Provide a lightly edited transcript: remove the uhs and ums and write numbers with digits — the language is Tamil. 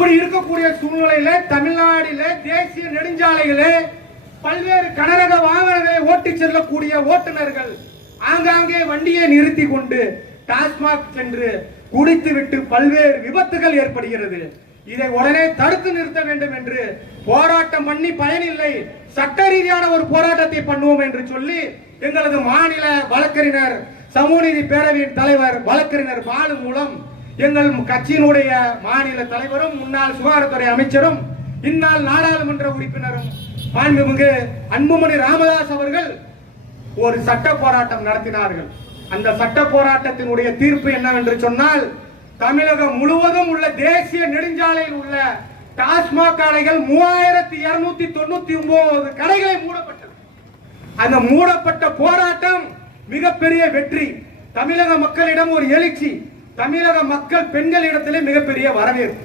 இப்படி இருக்கக்கூடிய சூழ்நிலையில தமிழ்நாட்டில தேசிய நெடுஞ்சாலைகளே பல்வேறு கனரக வாகனங்களை ஓட்டி செல்லக்கூடிய ஓட்டுநர்கள் ஆங்காங்கே வண்டியை நிறுத்தி கொண்டு டாஸ்மாக் சென்று குடித்துவிட்டு பல்வேறு விபத்துகள் ஏற்படுகிறது. இதை உடனே தடுத்து நிறுத்த வேண்டும் என்று போராட்டம் பண்ணி பயனில்லை, சட்ட ரீதியான ஒரு போராட்டத்தை பண்ணுவோம் என்று சொல்லி எங்களது மாநில வழக்கறிஞர் சமூக நீதி பேரவையின் தலைவர் வழக்கறிஞர் பாலு மூலம் எங்கள் கட்சியினுடைய மாநில தலைவரும் முன்னாள் சுகாதாரத்துறை அமைச்சரும் இந்நாள் நாடாளுமன்ற உறுப்பினரும் மாண்புமிகு அன்புமணி ராமதாஸ் அவர்கள் ஒரு சட்ட போராட்டம் நடத்தினார்கள். அந்த சட்ட போராட்டத்தினுடைய தீர்ப்பு என்னவென்று சொன்னால், தமிழகம் முழுவதும் உள்ள தேசிய நெடுஞ்சாலையில் உள்ள டாஸ்மாக் கடைகள் 3299 கடைகளை மூடப்பட்டது. அந்த மூடப்பட்ட போராட்டம் மிகப்பெரிய வெற்றி. தமிழக மக்களிடம் ஒரு எழுச்சி, தமிழக மக்கள் பெண்களிடத்திலே மிகப்பெரிய வரவேற்பு.